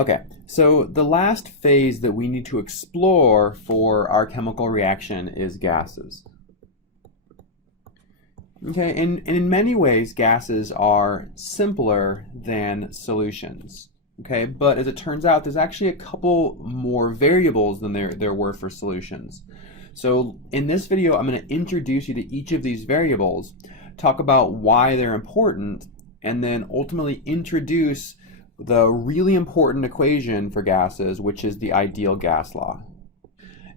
Okay, so the last phase that we need to explore for our chemical reaction is gases. Okay, and in many ways, gases are simpler than solutions. Okay, but as it turns out, there's actually a couple more variables than there were for solutions. So in this video, I'm going to introduce you to each of these variables, talk about why they're important, and then ultimately introduce the really important equation for gases, which is the ideal gas law.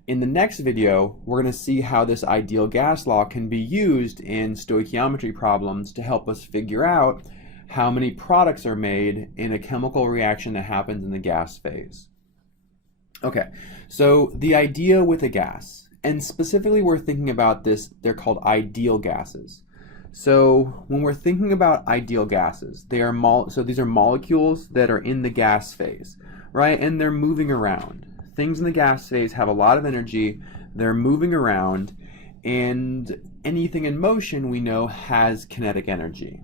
In the next video, we're going to see how this ideal gas law can be used in stoichiometry problems to help us figure out how many products are made in a chemical reaction that happens in the gas phase. Okay, so the idea with a gas, and specifically we're thinking about this, they're called ideal gases. So when we're thinking about ideal gases, they are these are molecules that are in the gas phase, right? And they're moving around. Things in the gas phase have a lot of energy, they're moving around, and anything in motion we know has kinetic energy.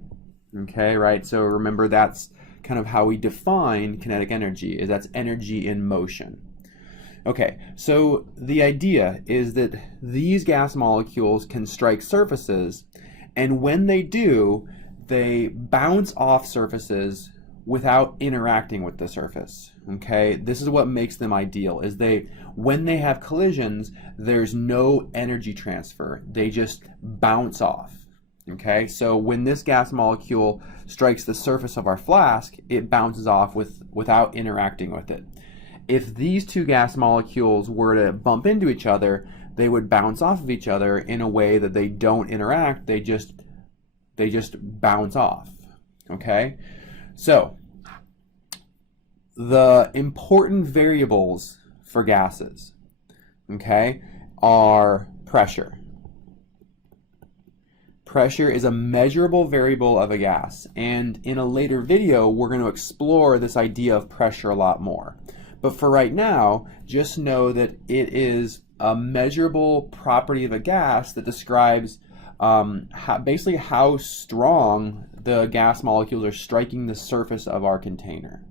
Okay, right? So remember, that's kind of how we define kinetic energy, is that's energy in motion. Okay, so the idea is that these gas molecules can strike surfaces, and when they do, they bounce off surfaces without interacting with the surface. Okay, this is what makes them ideal, is when they have collisions, there's no energy transfer. They just bounce off. Okay, so when this gas molecule strikes the surface of our flask, it bounces off without interacting with it. If these two gas molecules were to bump into each other, they would bounce off of each other in a way that they don't interact, they just bounce off. Okay, so the important variables for gases, okay, are pressure. Pressure is a measurable variable of a gas, and in a later video we're going to explore this idea of pressure a lot more. But for right now, just know that it is a measurable property of a gas that describes basically how strong the gas molecules are striking the surface of our container.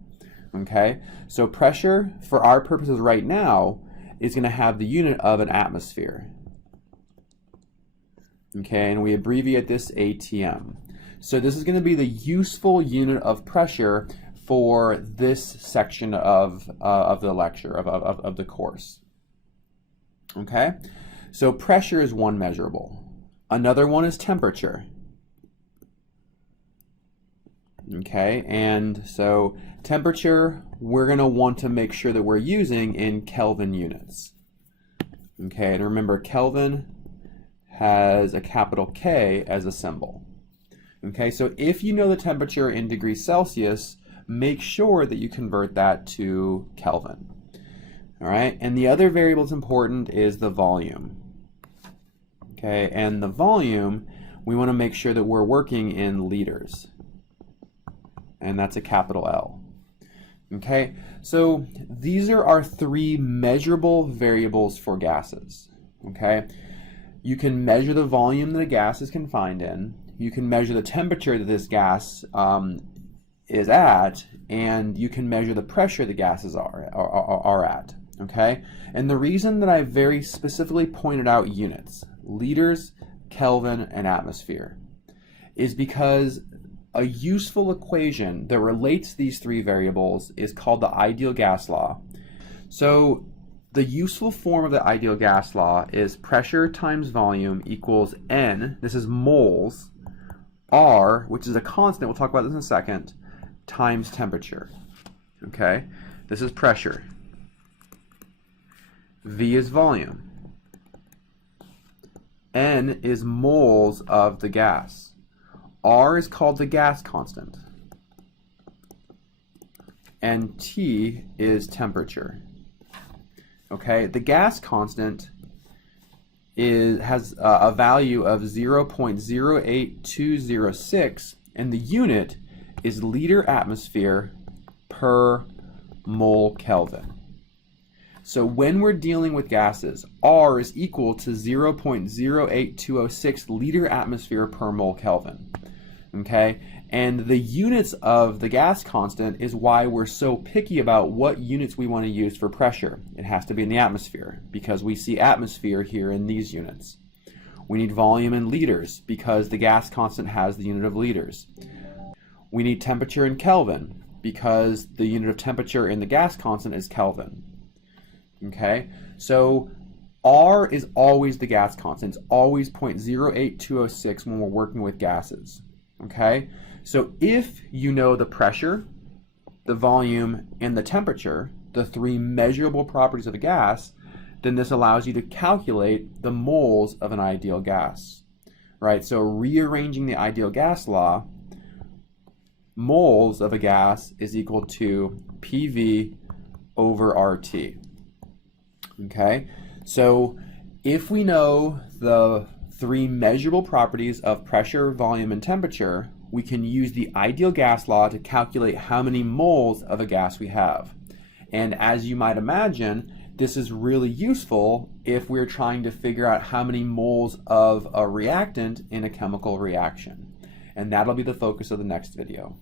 Okay, so pressure for our purposes right now is going to have the unit of an atmosphere. Okay, and we abbreviate this ATM. So this is going to be the useful unit of pressure for this section of the lecture, of the course. Okay, so pressure is one measurable. Another one is temperature. Okay, and so temperature we're going to want to make sure that we're using in Kelvin units. Okay, and remember, Kelvin has a capital K as a symbol. Okay, so if you know the temperature in degrees Celsius, make sure that you convert that to Kelvin. All right, and the other variable that's important is the volume. Okay, and the volume, we want to make sure that we're working in liters, and that's a capital L. Okay, so these are our three measurable variables for gases. Okay, you can measure the volume that a gas is confined in, you can measure the temperature that this gas is at, and you can measure the pressure the gases are at. Okay, and the reason that I very specifically pointed out units, liters, Kelvin, and atmosphere, is because a useful equation that relates these three variables is called the ideal gas law. So the useful form of the ideal gas law is pressure times volume equals N, this is moles, R, which is a constant, we'll talk about this in a second, times temperature. Okay, this is pressure. V is volume. N is moles of the gas. R is called the gas constant. And T is temperature. Okay, the gas constant has a value of 0.08206, and the unit is liter atmosphere per mole Kelvin. So when we're dealing with gases, R is equal to 0.08206 liter atmosphere per mole Kelvin. Okay, and the units of the gas constant is why we're so picky about what units we want to use for pressure. It has to be in the atmosphere because we see atmosphere here in these units. We need volume in liters because the gas constant has the unit of liters. We need temperature in Kelvin because the unit of temperature in the gas constant is Kelvin. Okay, so R is always the gas constant. It's always 0.08206 when we're working with gases. Okay, so if you know the pressure, the volume, and the temperature, the three measurable properties of a gas, then this allows you to calculate the moles of an ideal gas. Right, so rearranging the ideal gas law, moles of a gas is equal to PV over RT. Okay, so if we know the three measurable properties of pressure, volume, and temperature, we can use the ideal gas law to calculate how many moles of a gas we have. And as you might imagine, this is really useful if we're trying to figure out how many moles of a reactant in a chemical reaction. And that'll be the focus of the next video.